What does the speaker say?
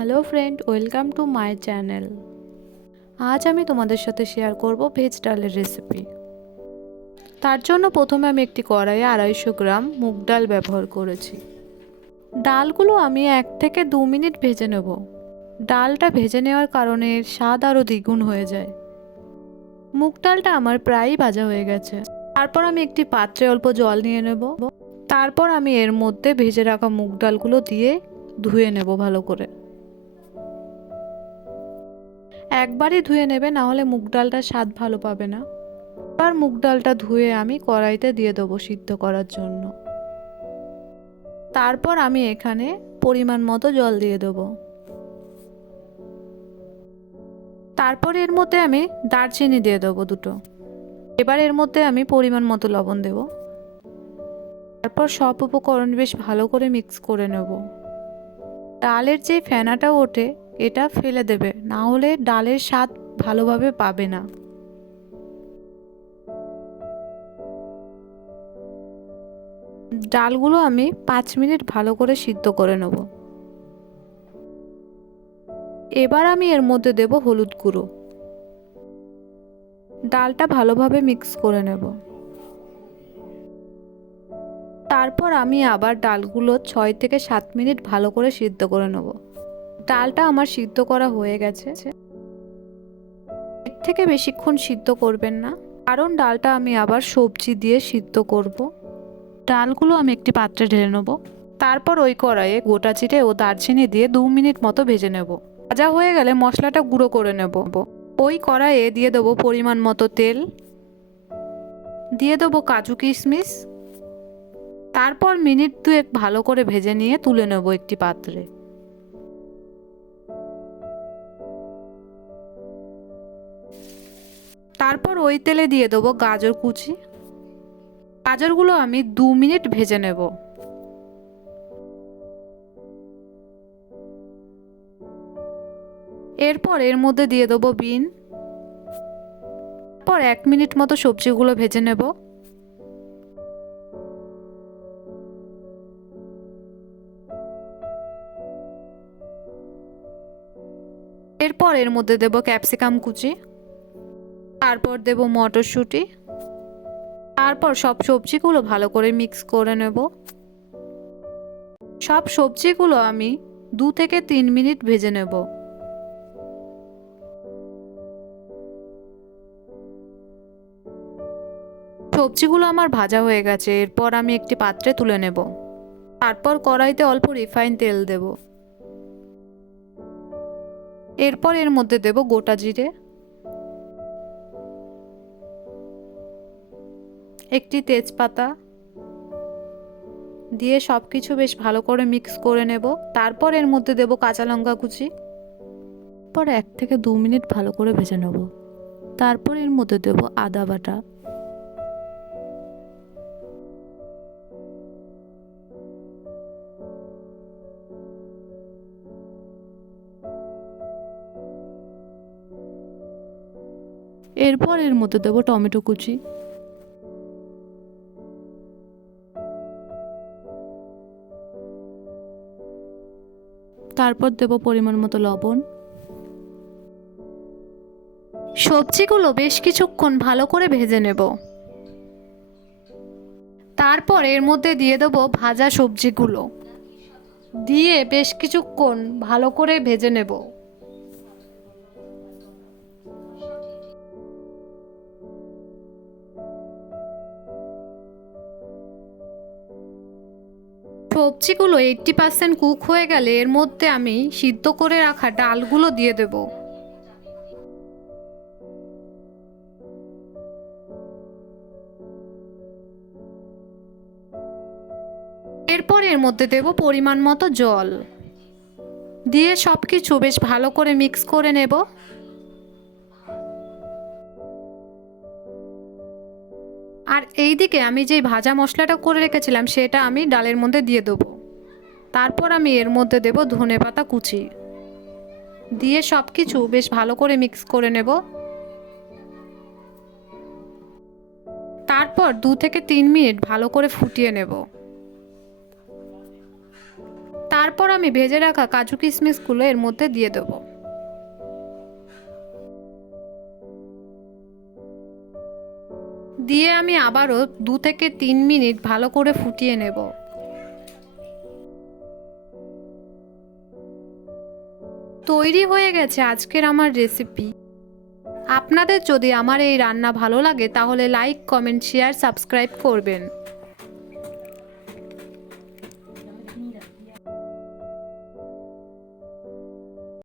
Hello friend, welcome to my channel. আজ আমি তোমাদের সাথে শেয়ার করব ভেজ ডালের রেসিপি। তার জন্য প্রথমে আমি একটি কড়াইয়ে 250 গ্রাম মুগ ডাল ব্যবহার করেছি। ডালগুলো আমি 1 থেকে 2 মিনিট ভেজে নেব। ডালটা ভেজে নেওয়ার কারণে এর স্বাদ আরও দ্বিগুণ হয়ে যায়। মুগ ডালটা আমার প্রায়ই ভাজা হয়ে গেছে। তারপর আমি একটি পাত্রে অল্প জল নিয়ে নেব। তারপর আমি এর মধ্যে ভেজে রাখা মুগ ডালগুলো দিয়ে ধুয়ে নেব ভালো করে। একবারই ধুয়ে নেবে, না হলে মুগ ডালটার স্বাদ ভালো পাবে না। আর মুগ ডালটা ধুয়ে আমি কড়াইতে দিয়ে দেবো সিদ্ধ করার জন্য। তারপর আমি এখানে পরিমাণ মতো জল দিয়ে দেবো। তারপর এর মধ্যে আমি দারচিনি দিয়ে দেবো 2টো। এবার এর মধ্যে আমি পরিমাণ মতো লবণ দেব। তারপর সব উপকরণ বেশ ভালো করে মিক্স করে নেব। ডালের যে ফেনাটা ওঠে এটা ফেলে দেবে, না হলে ডালের স্বাদ ভালোভাবে পাবে না। ডালগুলো আমি 5 মিনিট ভালো করে সিদ্ধ করে নেব। এবার আমি এর মধ্যে দেব হলুদ গুঁড়ো। ডালটা ভালোভাবে মিক্স করে নেব। তারপর আমি আবার ডালগুলো 6 থেকে 7 মিনিট ভালো করে সিদ্ধ করে নেব। ডালটা আমার সিদ্ধ করা হয়ে গেছে। এর থেকে বেশিক্ষণ সিদ্ধ করবেন না, কারণ ডালটা আমি আবার সবজি দিয়ে সিদ্ধ করব। ডালগুলো আমি একটি পাত্রে ঢেলে নেব। তারপর ওই কড়াইয়ে গোটা জিরে ও দারচিনি দিয়ে 2 মিনিট মতো ভেজে নেব। ভাজা হয়ে গেলে মশলাটা গুঁড়ো করে নেব। ওই কড়াইয়ে দিয়ে দেবো পরিমাণ মতো তেল, দিয়ে দেবো কাজু কিশমিশ। তারপর মিনিট 2 ভালো করে ভেজে নিয়ে তুলে নেব একটি পাত্রে। তারপর ওই তেলে দিয়ে দেবো গাজর কুচি। গাজরগুলো আমি 2 মিনিট ভেজে নেব। এরপর এর মধ্যে দিয়ে দেবো বিন। তারপর 1 মিনিট মতো সবজিগুলো ভেজে নেব। এরপর এর মধ্যে দেব ক্যাপসিকাম কুচি। তারপর দেব মটরশুঁটি। তারপর সব সবজিগুলো ভালো করে মিক্স করে নেব। সব সবজিগুলো আমি 2 থেকে 3 মিনিট ভেজে নেব। সবজিগুলো আমার ভাজা হয়ে গেছে। এরপর আমি একটি পাত্রে তুলে নেব। তারপর কড়াইতে অল্প রিফাইন তেল দেব। এরপর এর মধ্যে দেব গোটা জিরে, একটি তেজপাতা দিয়ে সবকিছু বেশ ভালো করে মিক্স করে নেব। তারপর এর মধ্যে দেব কাঁচা লঙ্কা কুচি। পর 1 থেকে 2 মিনিট ভালো করে ভেজে নেব। তারপর এর মধ্যে দেব আদা বাটা। এরপর এর মধ্যে দেব টমেটো কুচি। তারপর দেব পরিমাণ মতো লবণ। সবজিগুলো বেশ কিছুক্ষণ ভালো করে ভেজে নেব। তারপর এর মধ্যে দিয়ে দেব ভাজা সবজিগুলো, দিয়ে বেশ কিছুক্ষণ ভালো করে ভেজে নেব। সবজিগুলো 80% কুক হয়ে গেলে এর মধ্যে আমি সিদ্ধ করে রাখা ডালগুলো দিয়ে দেব। এরপর এর মধ্যে দেব পরিমাণ মতো জল, দিয়ে সবকিছু বেশ ভালো করে মিক্স করে নেব। আর এইদিকে আমি যেই ভাজা মশলাটা করে রেখেছিলাম সেটা আমি ডালের মধ্যে দিয়ে দেবো। তারপর আমি এর মধ্যে দেব ধনেপাতা কুচি, দিয়ে সবকিছু বেশ ভালো করে মিক্স করে নেব। তারপর 2 থেকে 3 মিনিট ভালো করে ফুটিয়ে নেব। তারপর আমি ভেজে রাখা কাজু কিশমিশগুলো এর মধ্যে দিয়ে দেবো। দিয়ে আমি আবারও 2 থেকে 3 মিনিট ভালো করে ফুটিয়ে নেব। তৈরি হয়ে গেছে আজকের আমার রেসিপি। আপনাদের যদি আমার এই রান্না ভালো লাগে তাহলে লাইক, কমেন্ট, শেয়ার, সাবস্ক্রাইব করবেন।